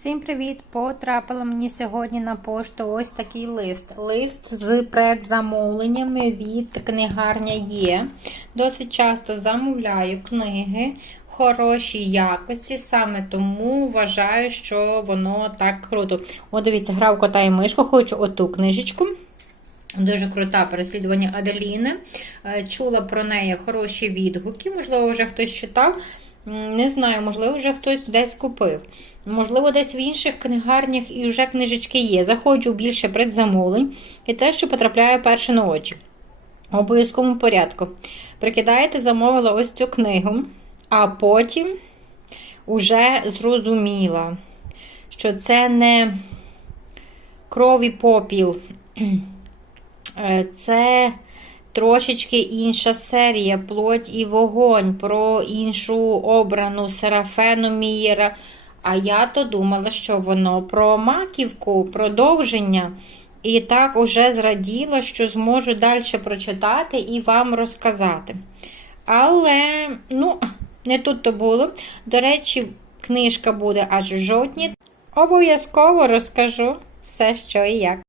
Всім привіт! Потрапила мені сьогодні на пошту ось такий лист. Лист з предзамовленнями від книгарня є. Досить часто замовляю книги хорошій якості, саме тому вважаю, що воно так круто. О, дивіться, грав кота і мишку, хочу оту книжечку. Дуже крута переслідування Аделіни. Е, Чула про неї хороші відгуки. Можливо, вже хтось читав. Не знаю, можливо, вже хтось десь купив. Можливо, десь в інших книгарнях і вже книжечки є. Заходжу більше предзамовлень і те, що потрапляє перше на очі. В обов'язковому порядку. Прикидаєте, замовила ось цю книгу, а потім уже зрозуміла, що це не кров і попіл. Е, Це трошечки інша серія Плоть і вогонь про іншу обрану Серафену Мієра. А я то думала, що воно про маківку, продовження. І так уже зраділа, що зможу далі прочитати і вам розказати. Але, ну, не тут то було. До речі, книжка буде аж в жовтні. Обов'язково розкажу все, що і як.